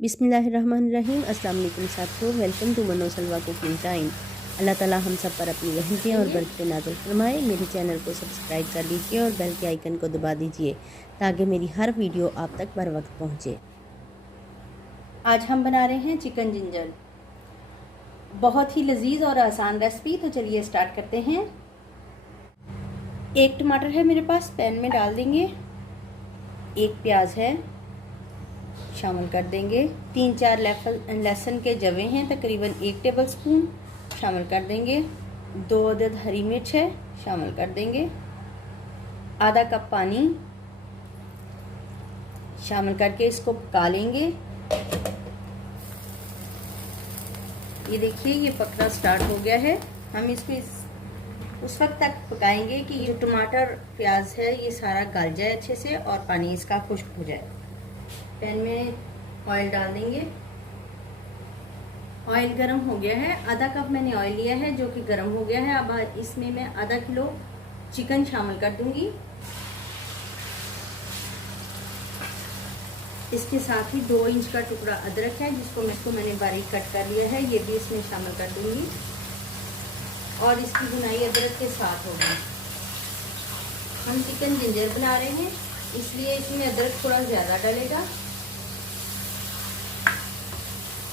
बिस्मिल्लाहिर्रहमानिर्रहीम। अस्सलाम वालेकुम साथियों, वेलकम टू मनो सलवा कुकिंग टाइम। अल्लाह ताला हम सब पर अपनी रहमतें और बरकतें नाज़िल फरमाए। मेरे चैनल को सब्सक्राइब कर लीजिए और बेल के आइकन को दबा दीजिए ताकि मेरी हर वीडियो आप तक बर वक्त पहुँचे। आज हम बना रहे हैं चिकन जिंजर, बहुत ही लजीज और आसान रेसिपी। तो चलिए स्टार्ट करते हैं। एक टमाटर है मेरे पास, पैन में डाल देंगे। एक प्याज है, शामिल कर देंगे। 3-4 लहसुन के जवे हैं, तकरीबन 1 टेबलस्पून शामिल कर देंगे। 2 अदद हरी मिर्च है, शामिल कर देंगे। आधा कप पानी शामिल करके इसको पका लेंगे। ये देखिए, ये पकना स्टार्ट हो गया है। हम इसको उस वक्त तक पकाएंगे कि ये टमाटर प्याज है ये सारा गल जाए अच्छे से और पानी इसका खुश्क हो जाए। पैन में ऑयल डाल देंगे। ऑयल गरम हो गया है। आधा कप मैंने ऑयल लिया है जो कि गरम हो गया है। अब इसमें मैं आधा किलो चिकन शामिल कर दूंगी। इसके साथ ही 2 इंच का टुकड़ा अदरक है जिसको मैंने बारीक कट कर लिया है, ये भी इसमें शामिल कर दूंगी और इसकी बुनाई अदरक के साथ होगी। हम चिकन जिंजर बना रहे हैं इसलिए इसमें अदरक थोड़ा ज़्यादा डलेगा।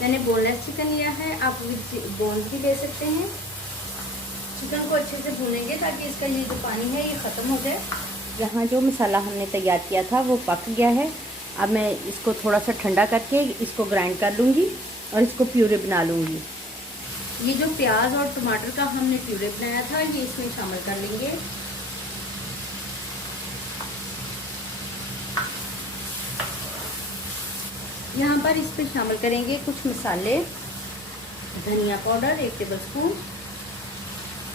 मैंने बोनलेस चिकन लिया है, आप विद बोन्स भी ले सकते हैं। चिकन को अच्छे से भूनेंगे ताकि इसका ये जो पानी है ये ख़त्म हो जाए। यहाँ जो मसाला हमने तैयार किया था वो पक गया है। अब मैं इसको थोड़ा सा ठंडा करके इसको ग्राइंड कर लूँगी और इसको प्यूरे बना लूँगी। ये जो प्याज और टमाटर का हमने प्यूरे बनाया था ये इसमें शामिल कर लेंगे। यहाँ पर इस पर शामिल करेंगे कुछ मसाले। धनिया पाउडर 1 टेबलस्पून,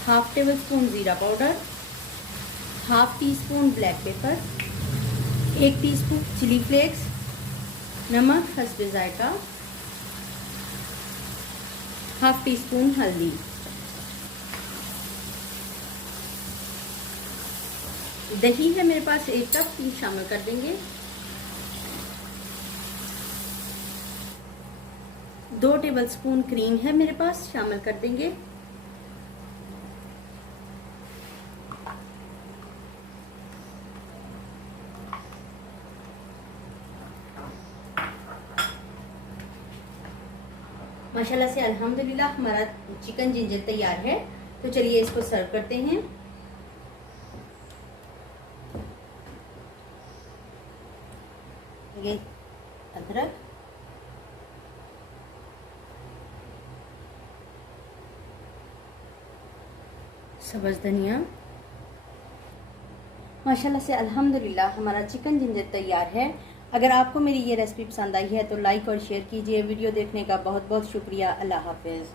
हाफ टेबलस्पून ज़ीरा powder, half teaspoon black pepper, 1 teaspoon chilli flakes, नमक हस्बे जायका, हाफ टी स्पून हल्दी। दही है मेरे पास 1 कप, ये शामिल कर देंगे। 2 टेबलस्पून क्रीम है मेरे पास, शामिल कर देंगे। माशाल्लाह से अल्हम्दुलिल्लाह हमारा चिकन जिंजर तैयार है। तो चलिए इसको सर्व करते हैं। ये अदरक, सब्ज़ धनिया। माशाल्लाह से अल्हम्दुलिल्लाह हमारा चिकन जिंजर तैयार है। अगर आपको मेरी ये रेसिपी पसंद आई है तो लाइक और शेयर कीजिए। वीडियो देखने का बहुत बहुत शुक्रिया। अल्लाह हाफिज़।